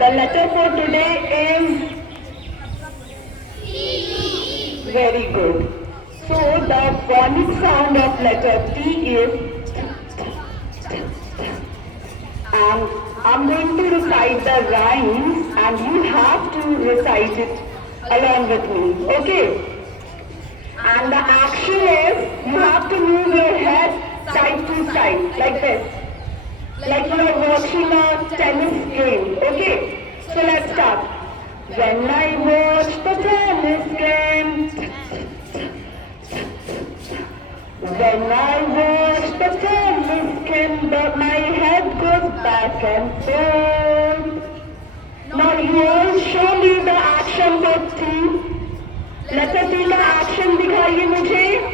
The letter for today is very good. So the phonic sound of letter T is, and I'm going to recite the rhymes and you have to recite it along with me. Okay? And the action is you have to move your head side to side like this. Like you are watching a tennis game. Okay? So let's start. When I watch the tennis game, when I watch the tennis game, but my head goes back and forth. Now you all show me the action with T. Letter T का action दिखाइए मुझे.